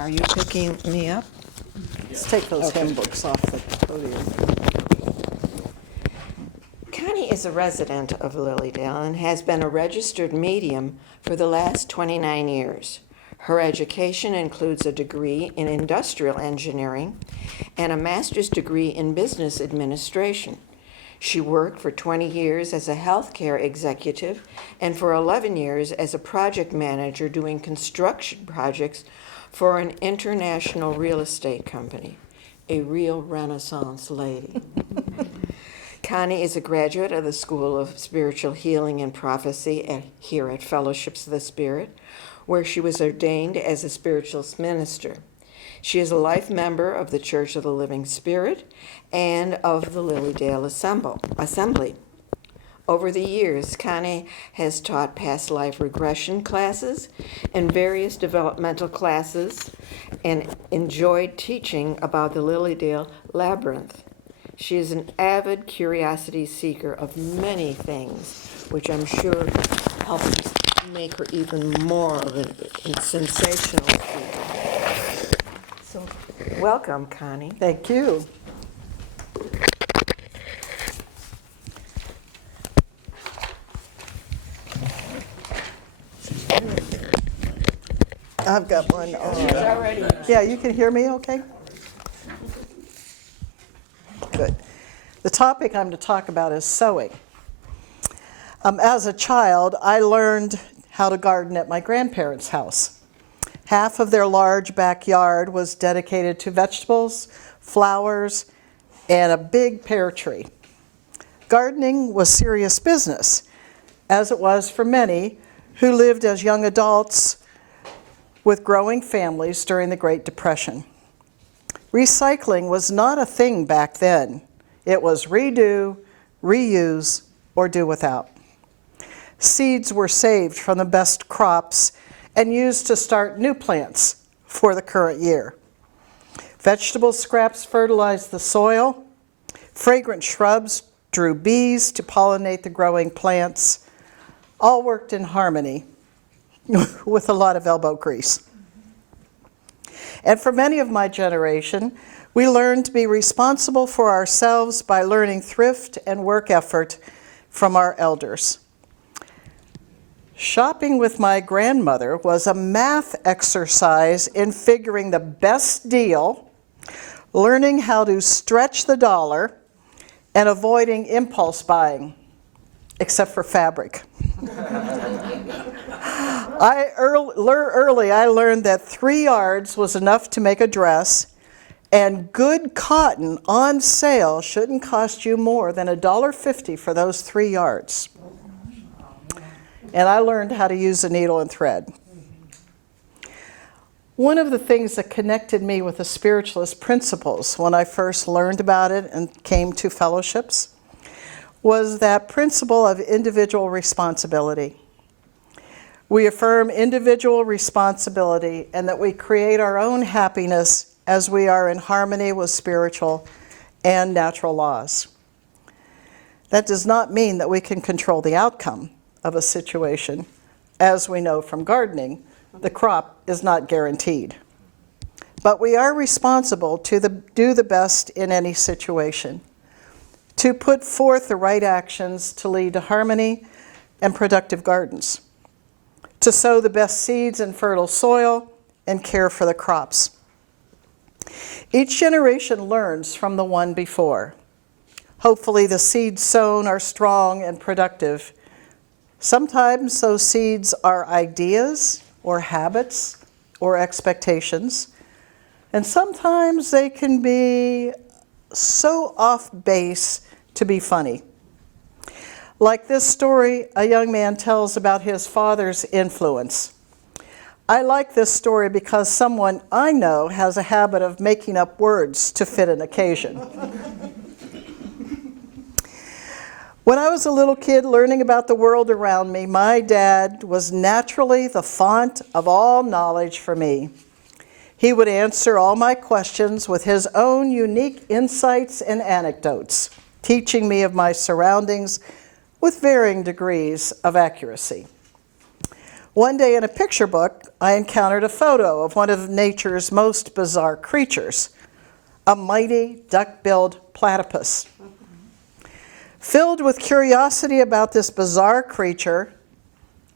Are you picking me up? Let's take those hymn books off the podium. Connie is a resident of Lilydale and has been a registered medium for the last 29 years. Her education includes a degree in industrial engineering and a master's degree in business administration. She worked for 20 years as a healthcare executive and for 11 years as a project manager doing construction projects for an international real estate company. A real Renaissance lady. Connie is a graduate of the School of Spiritual Healing and Prophecy here at Fellowships of the Spirit, where she was ordained as a spiritual minister. She is a life member of the Church of the Living Spirit and of the Lilydale Assembly. Over the years, Connie has taught past life regression classes and various developmental classes and enjoyed teaching about the Lilydale Labyrinth. She is an avid curiosity seeker of many things, which I'm sure helps make her even more of a sensational speaker. So, welcome, Connie. Thank you. I've got one on. Yeah, you can hear me okay? Good. The topic I'm to talk about is sowing. As a child, I learned how to garden at my grandparents' house. Half of their large backyard was dedicated to vegetables, flowers, and a big pear tree. Gardening was serious business, as it was for many who lived as young adults with growing families during the Great Depression. Recycling was not a thing back then. It was redo, reuse, or do without. Seeds were saved from the best crops and used to start new plants for the current year. Vegetable scraps fertilized the soil. Fragrant shrubs drew bees to pollinate the growing plants. All worked in harmony with a lot of elbow grease. And for many of my generation, we learned to be responsible for ourselves by learning thrift and work effort from our elders. Shopping with my grandmother was a math exercise in figuring the best deal, learning how to stretch the dollar, and avoiding impulse buying, except for fabric. Early I learned that 3 yards was enough to make a dress, and good cotton on sale shouldn't cost you more than $1.50 for those 3 yards. And I learned how to use a needle and thread. One of the things that connected me with the spiritualist principles when I first learned about it and came to fellowships was that principle of individual responsibility. We affirm individual responsibility and that we create our own happiness as we are in harmony with spiritual and natural laws. That does not mean that we can control the outcome of a situation. As we know from gardening, the crop is not guaranteed. But we are responsible to do the best in any situation, to put forth the right actions to lead to harmony and productive gardens, to sow the best seeds in fertile soil and care for the crops. Each generation learns from the one before. Hopefully the seeds sown are strong and productive. Sometimes those seeds are ideas or habits or expectations, and sometimes they can be so off base to be funny. Like this story a young man tells about his father's influence. I like this story because someone I know has a habit of making up words to fit an occasion. When I was a little kid learning about the world around me, my dad was naturally the font of all knowledge for me. He would answer all my questions with his own unique insights and anecdotes, teaching me of my surroundings with varying degrees of accuracy. One day in a picture book, I encountered a photo of one of nature's most bizarre creatures, a mighty duck-billed platypus. Filled with curiosity about this bizarre creature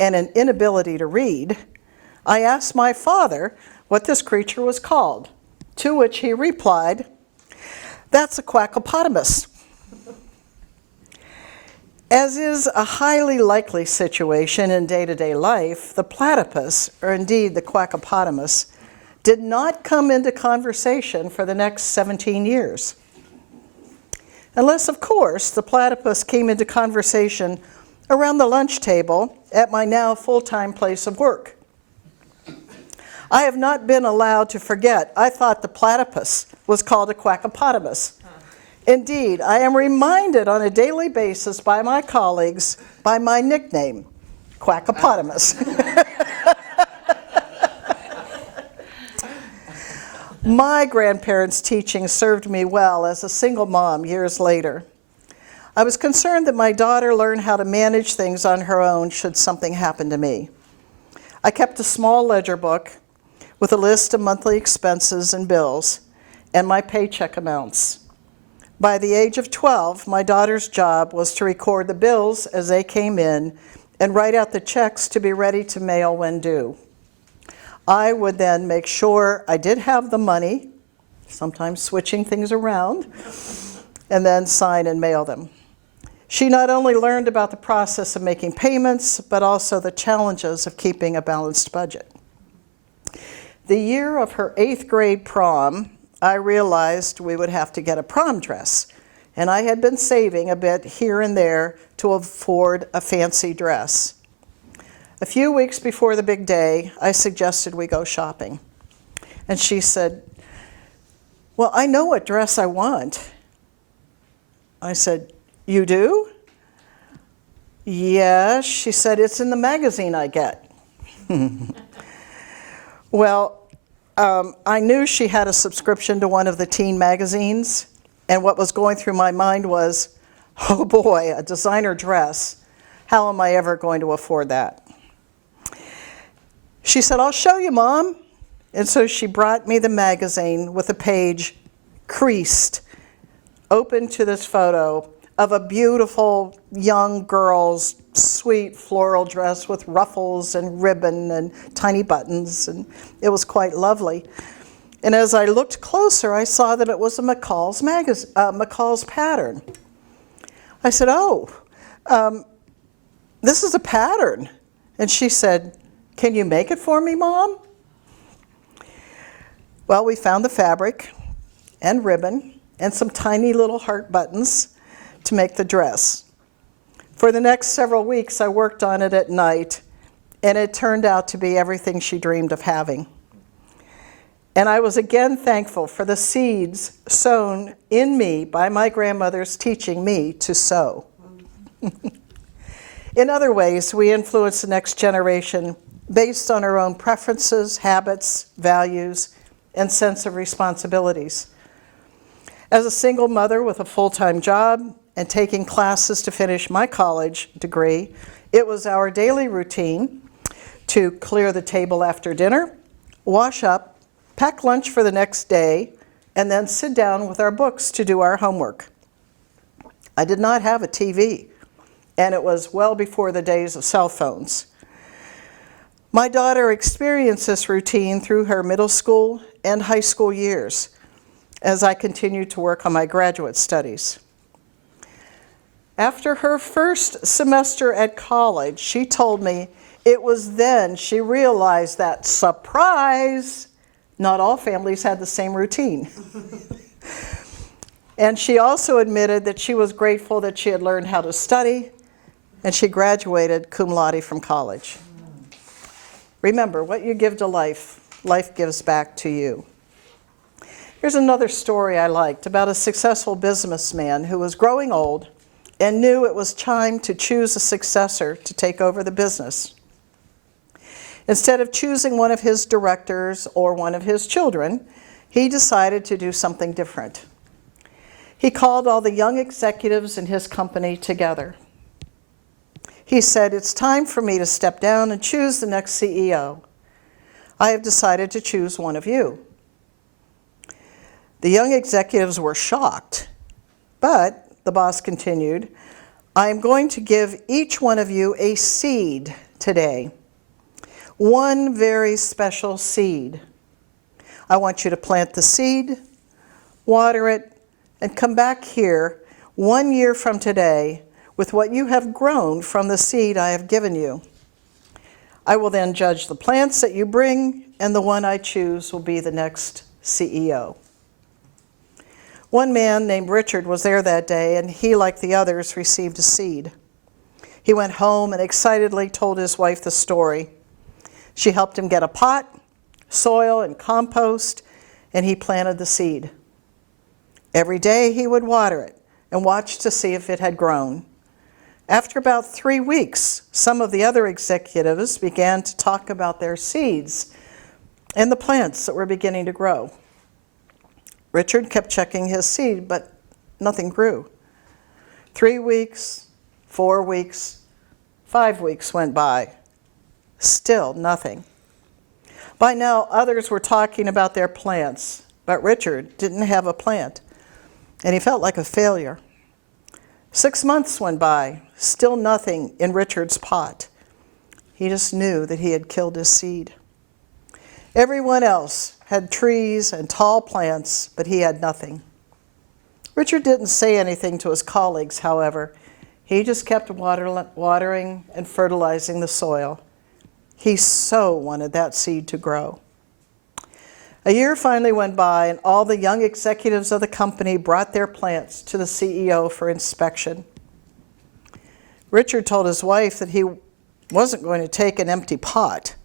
and an inability to read, I asked my father what this creature was called, to which he replied, "That's a quackopotamus." As is a highly likely situation in day-to-day life, the platypus, or indeed the quackopotamus, did not come into conversation for the next 17 years. Unless, of course, the platypus came into conversation around the lunch table at my now full-time place of work. I have not been allowed to forget. I thought the platypus was called a quackopotamus. Indeed, I am reminded on a daily basis by my colleagues by my nickname, Quackopotamus. My grandparents' teaching served me well as a single mom years later. I was concerned that my daughter learn how to manage things on her own should something happen to me. I kept a small ledger book with a list of monthly expenses and bills and my paycheck amounts. By the age of 12, my daughter's job was to record the bills as they came in and write out the checks to be ready to mail when due. I would then make sure I did have the money, sometimes switching things around, and then sign and mail them. She not only learned about the process of making payments, but also the challenges of keeping a balanced budget. The year of her 8th grade prom, I realized we would have to get a prom dress, and I had been saving a bit here and there to afford a fancy dress. A few weeks before the big day, I suggested we go shopping. And she said, "Well, I know what dress I want." I said, "You do?" "Yes," she said, "it's in the magazine I get." Well, I knew she had a subscription to one of the teen magazines, and what was going through my mind was, oh boy, a designer dress. How am I ever going to afford that? She said, "I'll show you, Mom." And so she brought me the magazine with a page creased, open to this photo of a beautiful young girl's sweet floral dress with ruffles and ribbon and tiny buttons, and it was quite lovely. And as I looked closer, I saw that it was a McCall's pattern. I said, "Oh, this is a pattern." And she said, "Can you make it for me, Mom?" Well, we found the fabric and ribbon and some tiny little heart buttons to make the dress. For the next several weeks, I worked on it at night, and it turned out to be everything she dreamed of having. And I was again thankful for the seeds sown in me by my grandmother's teaching me to sow. In other ways, we influence the next generation based on our own preferences, habits, values, and sense of responsibilities. As a single mother with a full-time job and taking classes to finish my college degree, it was our daily routine to clear the table after dinner, wash up, pack lunch for the next day, and then sit down with our books to do our homework. I did not have a TV, and it was well before the days of cell phones. My daughter experienced this routine through her middle school and high school years as I continued to work on my graduate studies. After her first semester at college, she told me it was then she realized that, surprise, not all families had the same routine. And she also admitted that she was grateful that she had learned how to study, and she graduated cum laude from college. Remember, what you give to life, life gives back to you. Here's another story I liked about a successful businessman who was growing old and knew it was time to choose a successor to take over the business. Instead of choosing one of his directors or one of his children, he decided to do something different. He called all the young executives in his company together. He said, "It's time for me to step down and choose the next CEO. I have decided to choose one of you." The young executives were shocked, but the boss continued, "I am going to give each one of you a seed today, one very special seed. I want you to plant the seed, water it, and come back here 1 year from today with what you have grown from the seed I have given you. I will then judge the plants that you bring, and the one I choose will be the next CEO." One man named Richard was there that day, and he, like the others, received a seed. He went home and excitedly told his wife the story. She helped him get a pot, soil, and compost, and he planted the seed. Every day he would water it and watch to see if it had grown. After about 3 weeks, some of the other executives began to talk about their seeds and the plants that were beginning to grow. Richard kept checking his seed, but nothing grew. 3 weeks, 4 weeks, 5 weeks went by. Still nothing. By now, others were talking about their plants, but Richard didn't have a plant, and he felt like a failure. 6 months went by, still nothing in Richard's pot. He just knew that he had killed his seed. Everyone else had trees and tall plants, but he had nothing. Richard didn't say anything to his colleagues, however. He just kept watering and fertilizing the soil. He so wanted that seed to grow. A year finally went by, and all the young executives of the company brought their plants to the CEO for inspection. Richard told his wife that he wasn't going to take an empty pot,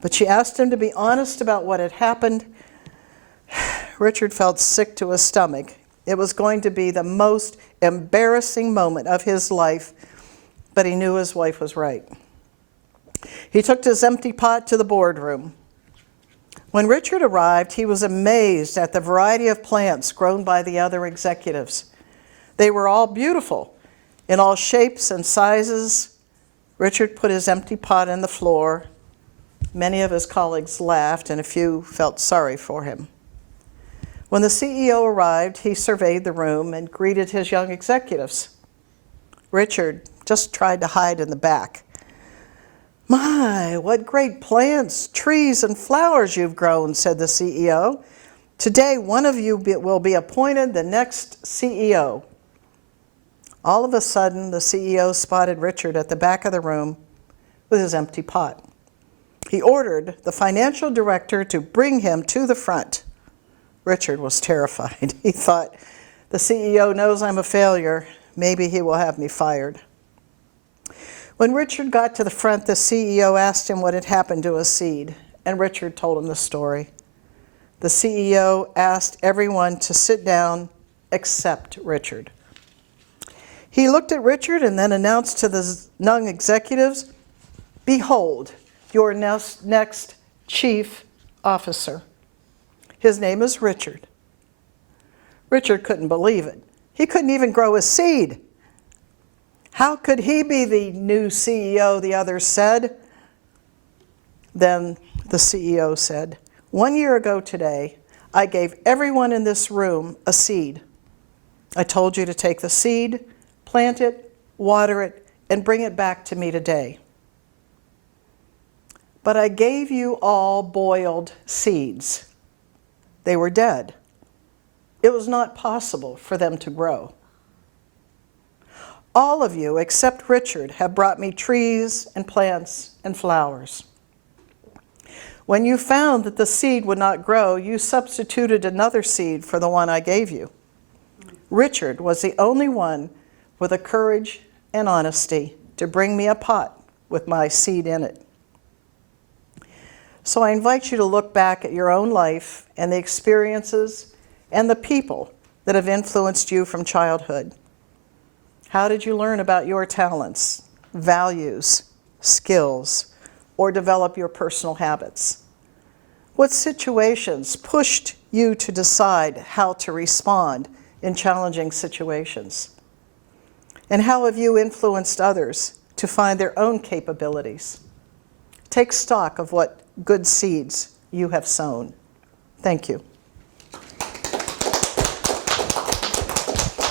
but she asked him to be honest about what had happened. Richard felt sick to his stomach. It was going to be the most embarrassing moment of his life, but he knew his wife was right. He took his empty pot to the boardroom. When Richard arrived, he was amazed at the variety of plants grown by the other executives. They were all beautiful, in all shapes and sizes. Richard put his empty pot on the floor. Many of his colleagues laughed, and a few felt sorry for him. When the CEO arrived, he surveyed the room and greeted his young executives. Richard just tried to hide in the back. "My, what great plants, trees, and flowers you've grown," said the CEO. "Today, one of you will be appointed the next CEO." All of a sudden, the CEO spotted Richard at the back of the room with his empty pot. He ordered the financial director to bring him to the front. Richard was terrified. He thought, "The CEO knows I'm a failure. Maybe he will have me fired." When Richard got to the front, the CEO asked him what had happened to his seed, and Richard told him the story. The CEO asked everyone to sit down except Richard. He looked at Richard and then announced to the young executives, "Behold, your next chief officer. His name is Richard." Richard couldn't believe it. He couldn't even grow a seed. How could he be the new CEO, the others said. Then the CEO said, "1 year ago today, I gave everyone in this room a seed. I told you to take the seed, plant it, water it, and bring it back to me today. But I gave you all boiled seeds. They were dead. It was not possible for them to grow. All of you, except Richard, have brought me trees and plants and flowers. When you found that the seed would not grow, you substituted another seed for the one I gave you. Richard was the only one with the courage and honesty to bring me a pot with my seed in it. So I invite you to look back at your own life and the experiences and the people that have influenced you from childhood. How did you learn about your talents, values, skills, or develop your personal habits? What situations pushed you to decide how to respond in challenging situations? And how have you influenced others to find their own capabilities. Take stock of what good seeds you have sown. Thank you.